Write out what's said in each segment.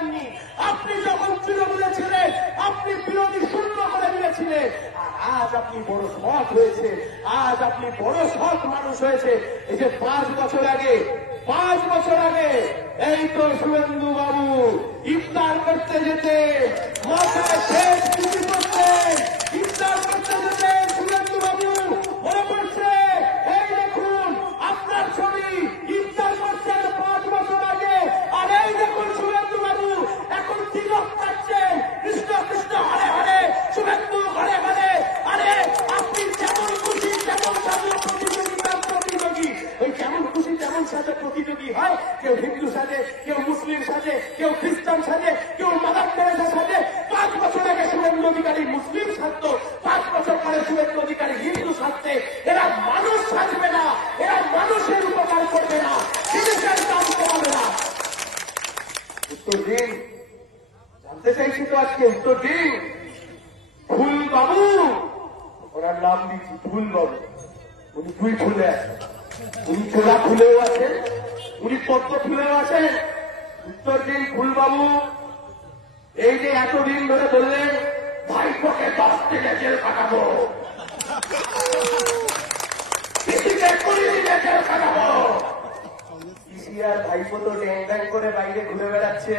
দেননি। আপনি যখন তৃণমূলে ছিলেন আপনি বিরোধী শূন্য করে দিয়েছিলেন। আর আজ আপনি বড় সৎ হয়েছে, আজ আপনি বড় সৎ মানুষ হয়েছে। এই যে 5 বছর আগে এই তো শুভেন্দু বাবু ইফতার করতে যেতে মাথায় শেষ টুপি করতেন, ইফতার করতে যেতে শুভেন্দু বাবু মনে পড়ছে? এই দেখুন আপনার ছবি, ইফতার করছেন 5 বছর আগে। আর এই দেখুন শুভেন্দু বাবু এখন তিলক কাটছেন, কৃষ্ণ কৃষ্ণ হরে হরে, শুভেন্দু ঘরে ঘরে। আরে আপনি যেমন খুশি তেমন সাজে প্রতিযোগী, ওই যেমন খুশি তেমন সাজে প্রতিযোগী হয়। কেউ হিন্দু সাজে, কেউ মুসলিম সাজে, কেউ খ্রিস্টান সাজে, কেউ মাদার তেরেসা সাজে। 5 বছর আগে শুভেন্দু অধিকারী মুসলিম সাজত, 5 বছর পরে শুভেন্দু অধিকারী হিন্দু সাজছে। এরা মানুষ সাজবে না, এরা মানুষের উপকার করবে না, জিনিসের দাম কমাবে না। উত্তর দিন, জানতে চাইছি তো আজকে, উত্তর দিন। ফুল বাবু, ওনার নাম দিচ্ছি ফুল বাবু, উনি 2 ফুলে আছেন, উনি চোলা ফুলেও আছেন, উনি পদ্ম ফুলেও আছেন। উত্তর দিন ফুলবাবু, এই যে এতদিন ধরে বললেন ভাইপোকে 10 দিনে জেল কাটাবো, জেল কাটাবো, পিসিআর ভাইপো তো ড্যাং ড্যাং করে বাইরে ঘুরে বেড়াচ্ছে।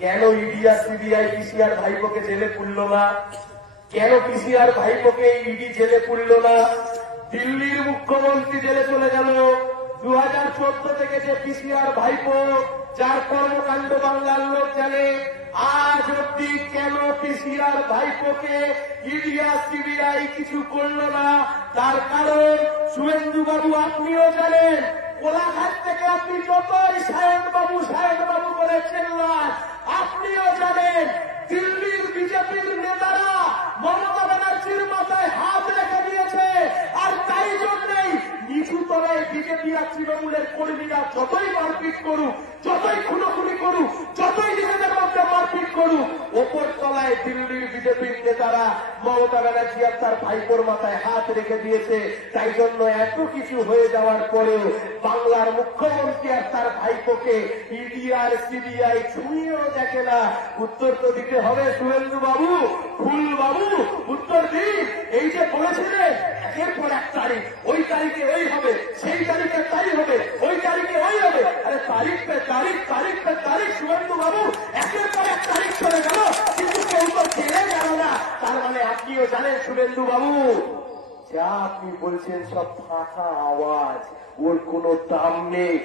কেন ইডি আর সিবিআই পিসিআর ভাইপোকে জেলে পুরল না? কেন পিসিআর ভাইপোকে ইডি জেলে পুরল না? দিল্লির মুখ্যমন্ত্রী জেলে চলে গেল। 2014 থেকে যে পিসিআর ভাইপো, যার কর্মকাণ্ড বাংলার লোক জানে, আজ অব্দি কেন পিসিআর ভাইপোকে ইডি আর সিবিআই কিছু করল না? তার কারণ শুভেন্দু বাবু আপনিও জানেন। কোলাঘাট থেকে আপনি যতই সায়ন বাবু করে চেল্লান, আপনিও জানেন দিল্লির বিজেপির নেতারা মমতা ব্যানার্জির মাথায় হাত রেখে দিয়েছে। আর তাই জন্যই নিচু তলায় বিজেপি আর তৃণমূলের কর্মীরা যতই মারপিট করুক, যতই খুনোখুনি করুক, যতই নিজেদের মধ্যে মারপিট করুক, ওপর তলায় দিল্লির বিজেপির নেতারা মমতা ব্যানার্জি আর তার ভাইপোর মাথায় হাত রেখে দিয়েছে। তাই জন্য এত কিছু হয়ে যাওয়ার পরেও বাংলার মুখ্যমন্ত্রী আর তার ভাইপোকে ইডি আর সিবিআই ছুঁয়েও দেখে না। উত্তর তো দিতে হবে শুভেন্দু বাবু, ফুল বাবু, উত্তর দিন। এই যে বলেছিলেন একের পর 1 তারিখ, ওই তারিখে ওই হবে, সেই তারিখে তাই হবে, ওই তারিখে ওই হবে। আরে তারিখ পে তারিখ শুভেন্দু বাবু, একের পর 1 তারিখ চলে গেল, কিন্তু কেউ তো জেলে গেল না। তার মানে আপনিও জানেন শুভেন্দু বাবু, যা আপনি বলছেন সব ফাঁকা আওয়াজ, ওর কোনো দাম নেই।